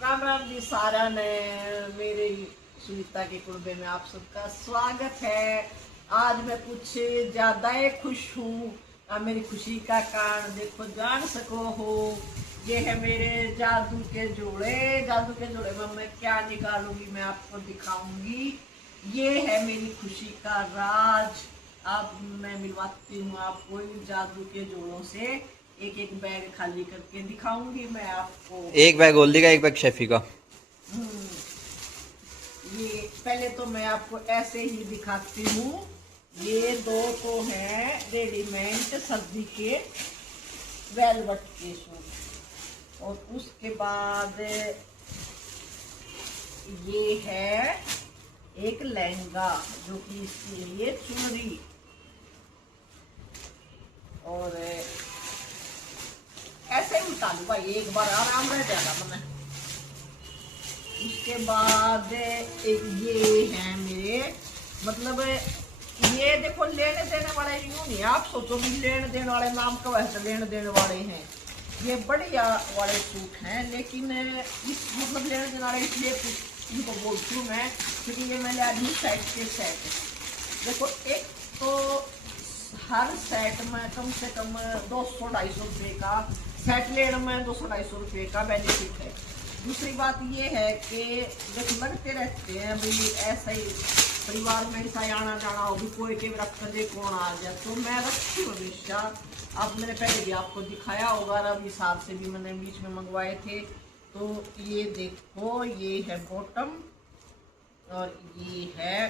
राम राम जी सारा ने मेरे सुनीता के कुड़बे में आप सबका स्वागत है। आज मैं कुछ ज्यादा ही खुश हूँ। अब मेरी खुशी का कारण देखो जान सको हो। ये है मेरे जादू के जोड़े। जादू के जोड़े में मैं क्या निकालूंगी मैं आपको दिखाऊंगी। ये है मेरी खुशी का राज। अब मैं मिलवाती हूँ आपको इन जादू के जोड़ों से। एक एक बैग खाली करके दिखाऊंगी मैं आपको। एक बैग ओल्डी का, एक बैग शेफी का। हम्म, ये पहले तो मैं आपको ऐसे ही दिखाती हूँ। ये दो तो हैं रेडीमेड सर्दी के वेलवेट के सूट, और उसके बाद ये है एक लहंगा जो कि इसके लिए चुनरी, और ऐसे ही निकालू भाई एक बार आराम रह जाएगा मैंने। उसके बाद एक ये है मेरे, मतलब ये देखो लेने देने वाले यूं नहीं आप सोचो भी लेने देने वाले नाम का वैसे लेने देने वाले हैं। ये बढ़िया वाले सूट हैं, लेकिन इस मतलब लेने देने वाले इसलिए इनको बोलती हूँ मैं क्योंकि ये मैंने आज सेट के सेट देखो। एक तो हर सेट में कम से कम 200-250 रुपये का सेट लेने में 200-250 रुपये का बेनिफिट है। दूसरी बात ये है कि जब लगते रहते हैं भाई ऐसा ही परिवार में ऐसा आना जाना हो भी कोई के रख दे कौन आ जाए, तो मैं रखती हूँ हमेशा। अब मैंने पहले भी आपको दिखाया होगा, अब हिसाब से भी मैंने बीच में मंगवाए थे। तो ये देखो ये है बॉटम, और ये है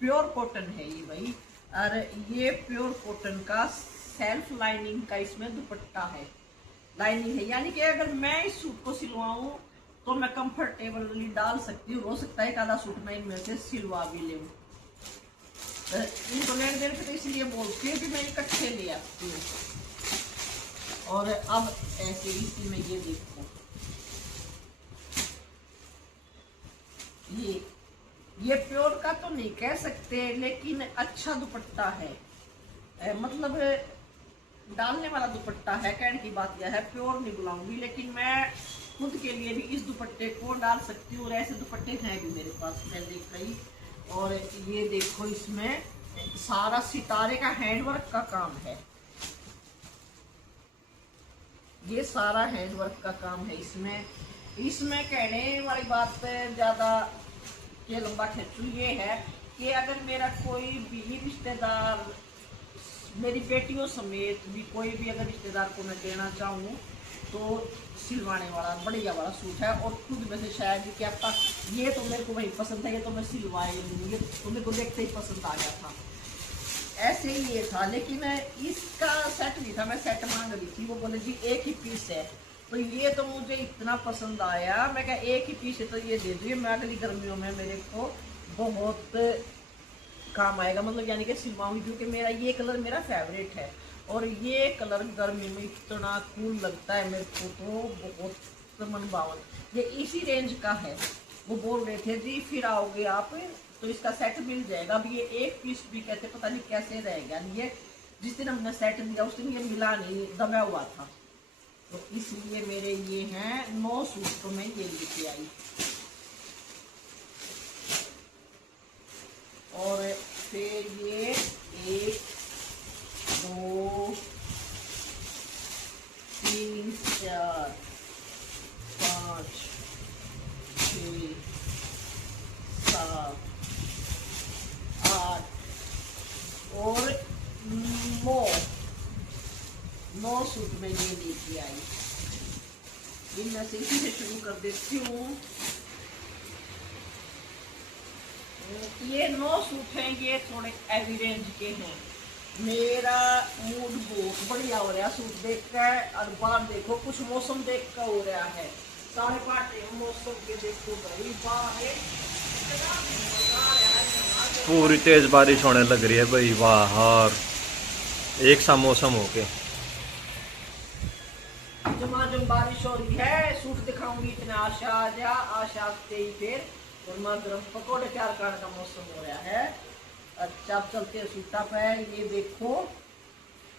प्योर कॉटन है ये भाई। और ये प्योर कॉटन का सेल्फ लाइनिंग का इसमें दुपट्टा है, लाइनिंग है, यानी कि अगर मैं इस सूट को सिलवाऊं तो मैं कंफर्टेबली डाल सकती हूँ। हो सकता है एक आधा सूट मैं इनमें से सिलवा भी लूँ। इनको लेने देने के तो इसलिए बोलती हूँ कि मैं इकट्ठे ले आती हूँ। और अब ऐसे इसी में ये देखो, ये प्योर का तो नहीं कह सकते लेकिन अच्छा दुपट्टा है। मतलब डालने वाला दुपट्टा है। कहने की बात यह है प्योर नहीं बुलाऊंगी, लेकिन मैं खुद के लिए भी इस दुपट्टे को डाल सकती हूँ। और ऐसे दुपट्टे हैं भी मेरे पास पहले कई। और ये देखो इसमें सारा सितारे का हैंडवर्क का काम है। ये सारा हैंडवर्क का काम है इसमें। इसमें कहने वाली बात ज्यादा ये लंबा खींचू ये है कि अगर मेरा कोई भी रिश्तेदार, मेरी बेटियों समेत भी कोई भी अगर रिश्तेदार को मैं देना चाहूँ तो सिलवाने वाला बढ़िया वाला सूट है। और खुद में से शायद भी क्या पता ये तो मेरे को वही पसंद है, ये तो मैं सिलवाए लूँगी, ये तो मेरे को देखते ही पसंद आ गया था। ऐसे ही ये था, लेकिन इसका सेट नहीं था, मैं सेट मांग रही थी। वो बोले जी एक ही पीस है, तो ये तो मुझे इतना पसंद आया, मैं क्या एक ही पीस है तो ये दे दीजिए, मैं अगली गर्मियों में मेरे को बहुत काम आएगा, मतलब यानी कि सिलवाऊंगी, क्योंकि मेरा ये कलर मेरा फेवरेट है। और ये कलर गर्मी में इतना कूल लगता है मेरे को, तो बहुत मन भावन। ये इसी रेंज का है। वो बोल रहे थे जी फिर आओगे आप तो इसका सेट मिल जाएगा। अब ये एक पीस भी कहते पता नहीं कैसे रहेगा। ये जिस दिन हमने सेट दिया उस दिन ये मिला नहीं, दबा हुआ था, तो इसलिए मेरे ये हैं 9 सूट तो मैं ये लेके आई। और फिर ये 1 2 3 4 5 6 7 8 और 9 सूट में ये लेके आई। इनमें से इसी से शुरू कर देती हूँ। ये 9 सूट हैं, ये थोड़े हैवी रेंज के हैं। मेरा मूड बहुत बढ़िया हो रहा सूट देख कर। और बाहर देखो कुछ मौसम देख कर हो रहा है, साढ़े 5 मौसम के देखो भाई बाहर पूरी तेज बारिश होने लग रही है भाई बाहर, एक सा मौसम होके झमाझम बारिश हो रही है। सूट दिखाऊंगी इतना आशा आ जा, आशा आते ही फिर गर्मा गर्म पकौड़े तैयार करने का मौसम हो रहा है। अच्छा अब चलते हैं सूटा पे। ये देखो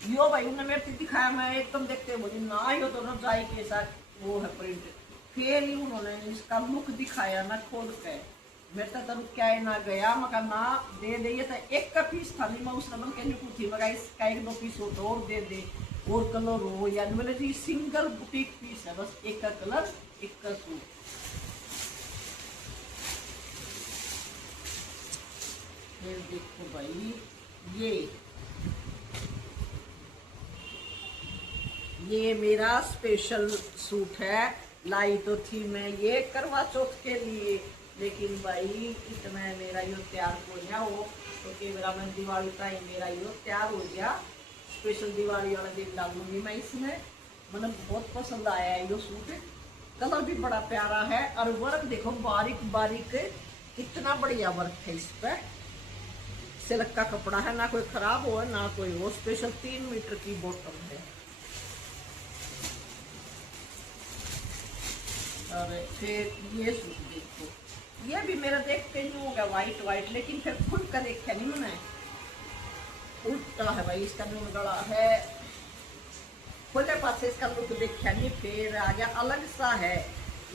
यो भाई उन्होंने मेरे को दिखाया, मैं एकदम देखते बोली ना यो तो रजाई के साथ वो है प्रिंट, फिर ही उन्होंने इसका लुक दिखाया ना खोल के। मैं तो तब क्या है ना गया मगर ना दे दे, ये तो एक का पीस था नहीं, मैं उसने बल के नहीं थी मगर इसका एक दो पीस हो तो और दे दे और कलर हो, यानी मतलब जी सिंगल बुटीक पीस है, बस एक का कलर एक का सूट। फिर देखो भाई ये मेरा स्पेशल सूट है, लाई तो थी मैं ये करवा चौथ के लिए, लेकिन भाई इतना मेरा यो तैयार हो गया हो तो कि मेरा मैं दिवाली का ही मेरा यो तैयार हो गया। स्पेशल दिवाली वाला दिन डालूंगी मैं इसमें। मतलब बहुत पसंद आया है यो सूट, कलर भी बड़ा प्यारा है और वर्क देखो बारीक बारीक, इतना बढ़िया वर्क है इस पर। सिल्क का कपड़ा है, ना कोई खराब हो ना कोई हो, स्पेशल 3 मीटर की बॉटम है। और फिर ये सूट देखो, ये भी मेरा देखते ही हो गया वाइट वाइट, लेकिन फिर खुल कर देखा नहीं मैंने, उल्टा है भाई इसका जो गला है, खुले पास से इसका लुक देखा नहीं। फिर आ गया अलग सा है,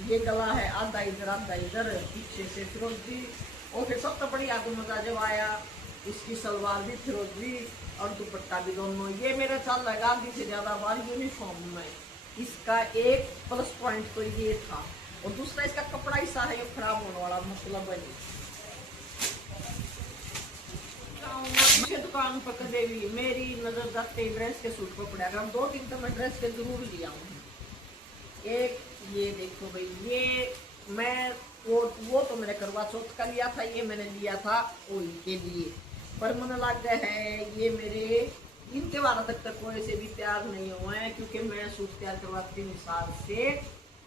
ये गला है आधा इधर आधा इधर, पीछे से फिरोजी। और फिर सबसे बढ़िया तो मजा जब आया इसकी सलवार भी फिरोजी और दुपट्टा भी दोनों। ये मेरा चल रहा गांधी से ज्यादा बार यूनिफॉर्म में, इसका एक प्लस पॉइंट तो ये था, और दूसरा इसका कपड़ा ऐसा है ये खराब होने वाला मतलब है। दुकान पर कदे भी मेरी नजर जाते ड्रेस के सूट को पड़ेगा, 2-3 तो मैं ड्रेस के जरूर लिया हूँ। एक ये देखो भाई, ये मैं वो तो मैंने करवा चौथ का लिया था, ये मैंने लिया था ओली के लिए, पर मुझे लग गया है ये मेरे इन त्योहारों तक कोई से भी तैयार नहीं हुए हैं, क्योंकि मैं सूट तैयार करवाती हूँ साल से,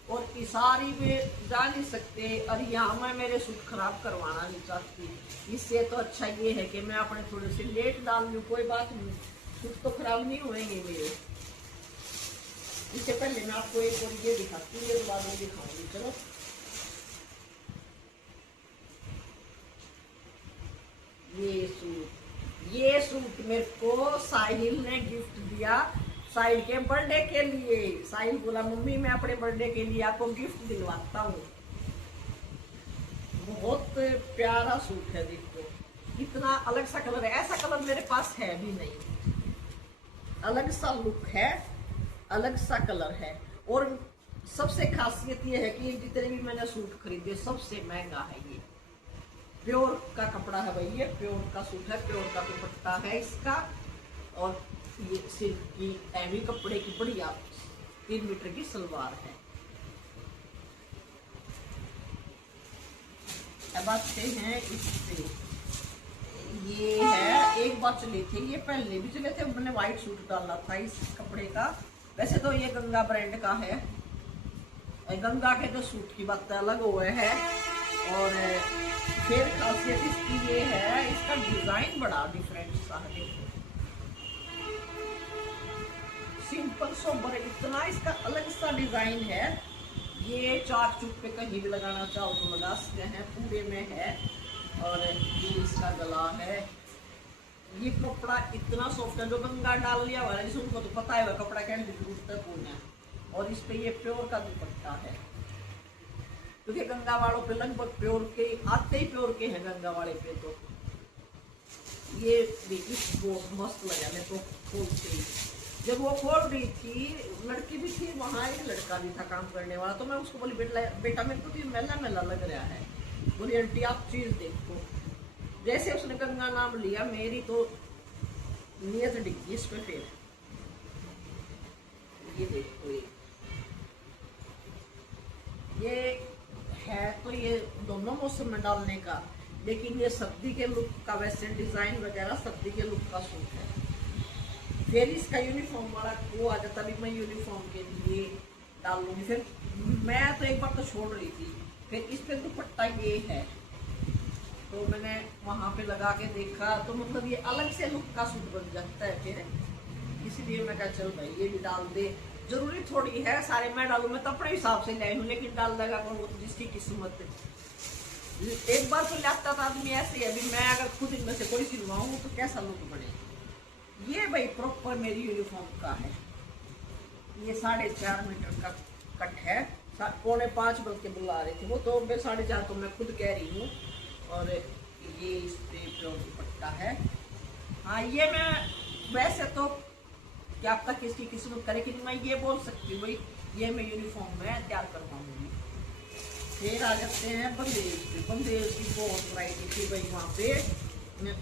और इसारी में जा नहीं सकते, और यहाँ मैं मेरे सूट खराब करवाना नहीं चाहती। इससे तो अच्छा ये है कि मैं अपने थोड़े से लेट डाल लूँ, कोई बात नहीं, सूट तो खराब नहीं होएंगे मेरे। इससे पहले मैं आपको एक और ये दिखाती हूँ, ये बाद में दिखाऊंगी। चलो ये सूट मेरे को साहिल ने गिफ्ट दिया साहिल के बर्थडे के लिए। साहिल बोला मम्मी मैं अपने बर्थडे के लिए आपको गिफ्ट दिलवाता हूँ। बहुत प्यारा सूट है, देखो इतना अलग सा कलर है, ऐसा कलर मेरे पास है भी नहीं, अलग सा लुक है, अलग सा कलर है। और सबसे खासियत ये है कि जितने भी मैंने सूट खरीदे सबसे महंगा है ये, प्योर का कपड़ा है भाई, ये प्योर का सूट है, प्योर का दुपट्टा है इसका, और ये सिल्क की हैवी कपड़े की बढ़िया 3 मीटर की सलवार है। अब आते हैं इससे, ये है एक बार चले थे, ये पहले भी चले थे, मैंने व्हाइट सूट डाला था इस कपड़े का। वैसे तो ये गंगा ब्रांड का है, गंगा के तो सूट की बात अलग हुए है। और फिर खासियत इसकी ये है, इसका डिजाइन बड़ा डिफरेंट सा है, सिंपल सोबर, इतना इसका अलग सा डिजाइन है। ये चाक चुक पे कहीं भी लगाना चाहो तो लगा सकते हैं, पूरे में है। और ये इसका गला है, ये कपड़ा इतना सॉफ्ट है, जो गंगा डाल लिया हुआ है जिसे उनको तो पता है कपड़ा कहने की जरूरत है पूर्ण। और इस पे ये प्योर का दुपट्टा है, क्योंकि गंगा वालों पे लगभग प्योर के आते ही प्योर के हैं गंगा वाले पे। तो ये देखिए बहुत मस्त लगा मेरे को खोलते ही। जब वो खोल रही थी, लड़की भी थी वहाँ, एक लड़का भी था काम करने वाला, तो मैं उसको बोली बेटा मेरे को भी मेला मेला लग रहा है। बोली आंटी आप चीज देखो। जैसे उसने गंगा नाम लिया मेरी तो नीयत डिग्गी इस पे। फिर ये देखो, ये है तो ये दोनों मौसम में डालने का, लेकिन ये सर्दी के लुक का, वैसे डिजाइन वगैरह सर्दी के लुक का सूट है। फिर इसका यूनिफॉर्म वाला वो आ जाता, अभी मैं यूनिफॉर्म के लिए डाल लूंगी। फिर मैं तो एक बार तो छोड़ रही थी, फिर इस पे दुपट्टा ये है, तो मैंने वहां पे लगा के देखा तो मतलब ये अलग से लुक का सूट बन जाता है। फिर इसलिए मैं कहा चल भाई ये भी डाल दे, जरूरी थोड़ी है सारे मैं डालू, मैं तो अपने हिसाब से लाई हूँ, लेकिन डाल लगा वो तो जिसकी किस्मत है। एक बार तो लगता था आदमी ऐसे है, अभी मैं अगर खुद इनमें से कोई सिलवाऊँ तो कैसा लुक बने। ये भाई प्रॉपर मेरी यूनिफॉर्म का है, ये 4.5 मीटर का कट है, 4:45 बल्कि बुला रहे थे वो, तो मैं 4:30 तो मैं खुद कह रही हूँ। और ये इस पे प्योर दुपट्टा है। हाँ ये मैं वैसे तो क्या अब तक किसकी किस्मत करे, लेकिन मैं ये बोल सकती हूँ भाई ये मैं यूनिफॉर्म में तैयार करवाऊंगी। फिर आ जाते हैं बंदेज पे। बंदेज की बहुत वरायटी थी भाई वहाँ पे।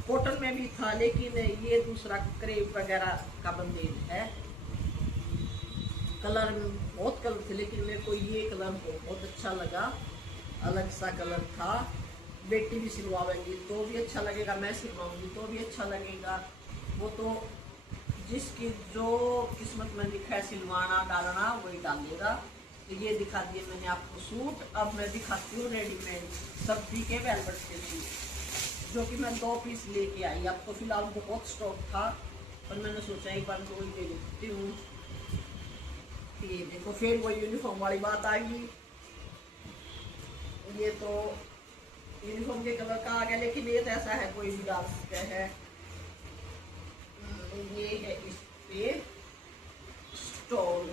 कॉटन में भी था, लेकिन ये दूसरा क्रेप वगैरह का बंदेज है। कलर बहुत कलर थे, लेकिन मेरे को ये कलर बहुत अच्छा लगा, अलग सा कलर था। बेटी भी सिलवाएंगी तो भी अच्छा लगेगा, मैं सिलवाऊंगी तो भी अच्छा लगेगा। वो तो जिसकी जो किस्मत में लिखा है सिलवाना डालना वही डालेगा। तो ये दिखा दिए मैंने आपको सूट। अब मैं दिखाती हूँ रेडीमेड सर्दी के वेलवेट के सूट, जो कि मैं 2 पीस लेके आई। अब तो फिलहाल बहुत स्टॉक था, पर मैंने सोचा एक बार तो ले लेती हूँ। ये देखो फिर वो यूनिफॉर्म वाली बात आ गई। ये तो यूनिफॉर्म के कलर का आ गया, लेकिन ये तो ऐसा है कोई भी डाल सकता है। ये है इस पे स्टोन,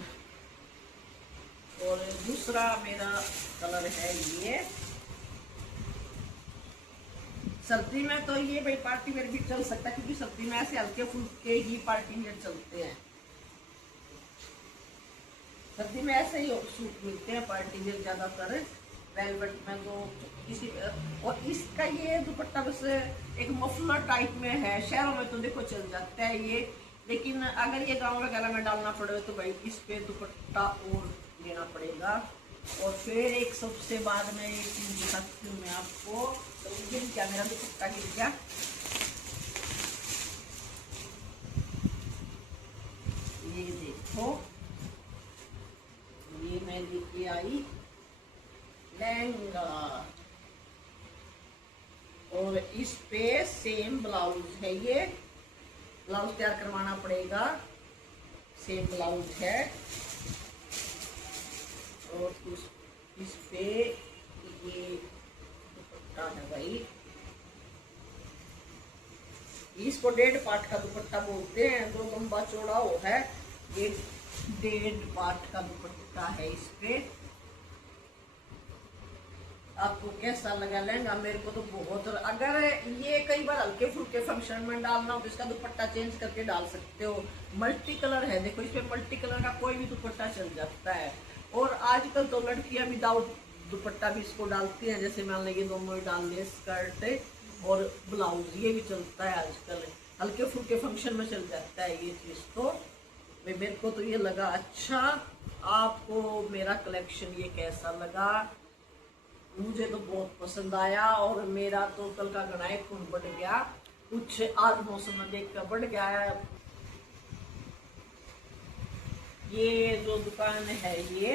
और दूसरा मेरा कलर है ये। सर्दी में तो ये भाई पार्टी वेयर भी चल सकता है, क्योंकि सर्दी में ऐसे हल्के फुल्के ही पार्टी वेयर चलते हैं। सर्दी में ऐसे ही सूट मिलते हैं पार्टी वेयर ज्यादातर, वेलवेट में तो किसी। और इसका ये दुपट्टा बस एक मफलर टाइप में है। शहरों में तो देखो चल जाता है ये, लेकिन अगर ये गांव वगैरह में डालना पड़े तो भाई इस पे दुपट्टा और लेना पड़ेगा। और फिर एक सबसे बाद में एक चीज दिखाती हूँ मैं आपको। तो गिर क्या मेरा दुपट्टा गिर गया। ये देखो ये मैं लेके आई लहंगा, और इस पे सेम ब्लाउज है। ये ब्लाउज तैयार करवाना पड़ेगा, सेम ब्लाउज है। और इस पे ये दुपट्टा है भाई। इसको 1.5 पार्ट का दुपट्टा बोलते हैं, जो लंबा चौड़ा हो है। ये 1.5 पार्ट का दुपट्टा है इस पे। आपको कैसा लगा लहंगा? मेरे को तो बहुत। अगर ये कई बार हल्के फुल्के फंक्शन में डालना हो तो इसका दुपट्टा चेंज करके डाल सकते हो। मल्टी कलर है, देखो इस पे मल्टी कलर का कोई भी दुपट्टा चल जाता है। और आजकल तो लड़कियां विदाउट दुपट्टा भी इसको डालती हैं, जैसे मान लीजिए दोनों ही डाल ले, स्कर्ट और ब्लाउज, ये भी चलता है आजकल। हल्के फुल्के फंक्शन में चल जाता है ये चीज। तो मेरे को तो ये लगा अच्छा। आपको मेरा कलेक्शन ये कैसा लगा? मुझे तो बहुत पसंद आया, और मेरा तो कल का गणाए खून बढ़ गया, कुछ आज मौसम में देख कर बढ़ गया है। ये जो दुकान है ये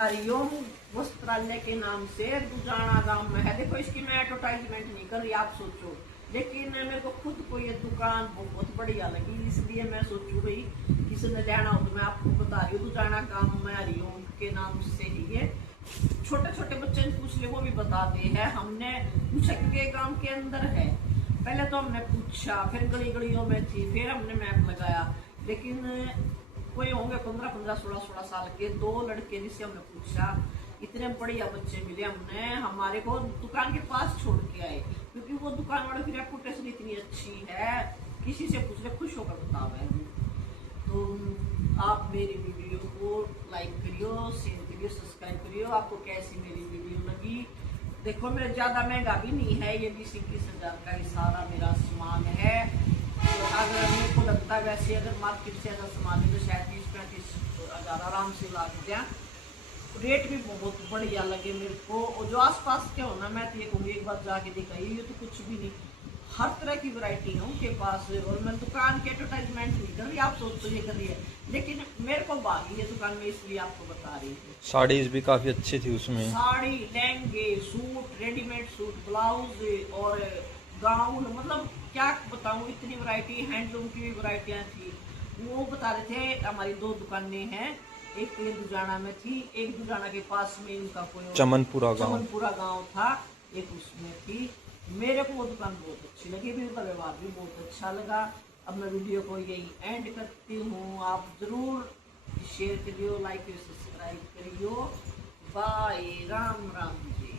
हरिओम वस्त्रालय के नाम से दुजाना गांव में है। देखो इसकी मैं एडवर्टाइजमेंट नहीं कर रही, आप सोचो, लेकिन मेरे को खुद को ये दुकान बहुत बढ़िया लगी, इसलिए मैं सोचू भाई किसी ने लेना हो तो मैं आपको बता रही हूँ। दुजाना गांव में हरिओम के नाम से ही ये। छोटे छोटे बच्चे पूछ ले वो भी बताते हैं। हमने पूछा क्योंकि गांव के अंदर है। पहले तो हमने पूछा, फिर गली गलियों में थी, फिर हमने मैप लगाया, लेकिन कोई होंगे 15-15, 16-16 साल के 2 लड़के, जिससे हमने पूछा। इतने बढ़िया बच्चे मिले, हमने हमारे को दुकान के पास छोड़ के आए, क्योंकि वो दुकान वाले की रेपुटेशन इतनी अच्छी है, किसी से पूछ ले खुश होकर बतावे। तो आप मेरी वीडियो को लाइक करियो, शेयर करियो, सब्सक्राइब करियो। आपको कैसी मेरी वीडियो लगी? देखो मेरा ज़्यादा महंगा भी नहीं है, ये 20-21 हज़ार का ही सारा मेरा सामान है। तो अगर मेरे को लगता है वैसे अगर मार्केट से अगर सामान है तो शायद 30-35 हज़ार आराम से ला देते हैं। रेट भी बहुत बढ़िया लगे मेरे को। और जो आसपास के हो ना, मैं तो ये कहूँगी एक बार जाके दिखाइए, ये तो कुछ भी नहीं, हर तरह की वैरायटी है उनके पास। और मैं दुकान के एडवर्टाइजमेंट नहीं कर रही, आप सोच तो ये कर रही है, लेकिन मेरे को बागी है दुकान में, इसलिए आपको बता रही हूँ। साड़ीज भी काफी अच्छी थी उसमें, साड़ी, लहंगे, सूट, रेडीमेड सूट, ब्लाउज और गाउन, मतलब क्या बताऊँ, इतनी वैरायटी। हैंडलूम की भी वैरायटियाँ थी। वो बता रहे थे हमारी 2 दुकानें हैं, एक तो ये दुजाना में थी, एक दुजाना के पास में इनका कोई चमनपुरा गांव था, एक उसमें थी। मेरे को वो दुकान बहुत अच्छी लगी, भी उनका व्यवहार भी बहुत अच्छा लगा। अब मैं वीडियो को यही एंड करती हूँ। आप ज़रूर शेयर करियो, लाइक करियो, सब्सक्राइब करियो। बाय राम राम जी।